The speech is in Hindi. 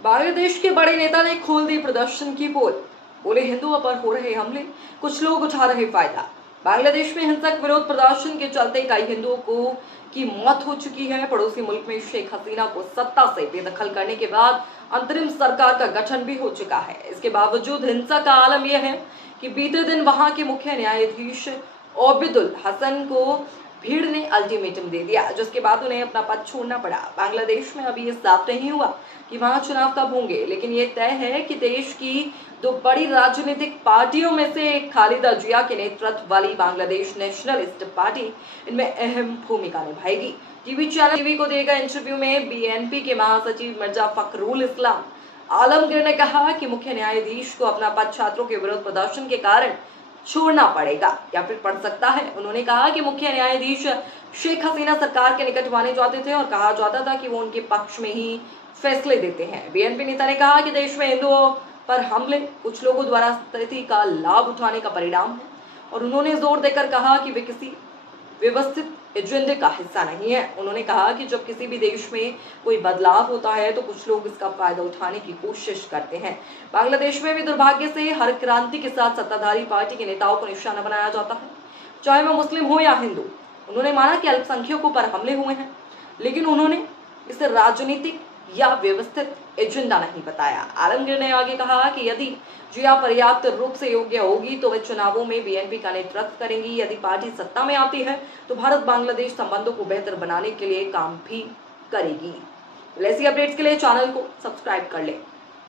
बांग्लादेश के बड़े नेता ने खोल दी प्रदर्शन की पोल। बोले हिंदुओं पर हो रहे हमले, कुछ लोग उठा रहे फायदा। बांग्लादेश में हिंसक विरोध प्रदर्शन के चलते कई हिंदुओं की मौत हो चुकी है। पड़ोसी मुल्क में शेख हसीना को सत्ता से बेदखल करने के बाद अंतरिम सरकार का गठन भी हो चुका है। इसके बावजूद हिंसा का आलम यह है कि बीते दिन वहां के मुख्य न्यायाधीश ओबिदुल हसन को भीड़ ने अल्टीमेटम दे दिया, जिसके बाद उन्हें अपना पद छोड़ना पड़ा। बांग्लादेश में अभी ये साफ नहीं हुआ कि वहां चुनाव कब होंगे, लेकिन ये तय है कि देश की दो बड़ी राजनीतिक पार्टियों में से एक खालिदा जिया के नेतृत्व वाली बांग्लादेश नेशनलिस्ट पार्टी इनमें अहम भूमिका निभाएगी। टीवी चैनल टीवी को दिए गए इंटरव्यू में बीएनपी के महासचिव मिर्जा फखरुल इस्लाम आलमगीर ने कहा कि मुख्य न्यायाधीश को अपना पद छात्रों के विरोध प्रदर्शन के कारण छोड़ना पड़ेगा या फिर पड़ सकता है। उन्होंने कहा कि मुख्य न्यायाधीश शेख हसीना सरकार के निकट माने जाते थे और कहा जाता था कि वो उनके पक्ष में ही फैसले देते हैं। बीएनपी नेता ने कहा कि देश में हिंदुओं पर हमले कुछ लोगों द्वारा स्थिति का लाभ उठाने का परिणाम है और उन्होंने जोर देकर कहा कि वे किसी व्यवस्थित एजेंडे का हिस्सा नहीं है। उन्होंने कहा कि जब किसी भी देश में कोई बदलाव होता है तो कुछ लोग इसका फायदा उठाने की कोशिश करते हैं। बांग्लादेश में भी दुर्भाग्य से हर क्रांति के साथ सत्ताधारी पार्टी के नेताओं को निशाना बनाया जाता है, चाहे वह मुस्लिम हो या हिंदू। उन्होंने माना कि अल्पसंख्यकों पर हमले हुए हैं, लेकिन उन्होंने इसे राजनीतिक या व्यवस्थित एजेंडा नहीं बताया। आलमगीर ने आगे कहा कि यदि जिया पर्याप्त रूप से योग्य होगी तो वे चुनावों में बीएनपी का नेतृत्व करेंगी। यदि पार्टी सत्ता में आती है तो भारत बांग्लादेश संबंधों को बेहतर बनाने के लिए काम भी करेगी। ऐसी अपडेट्स के लिए चैनल को सब्सक्राइब कर लें।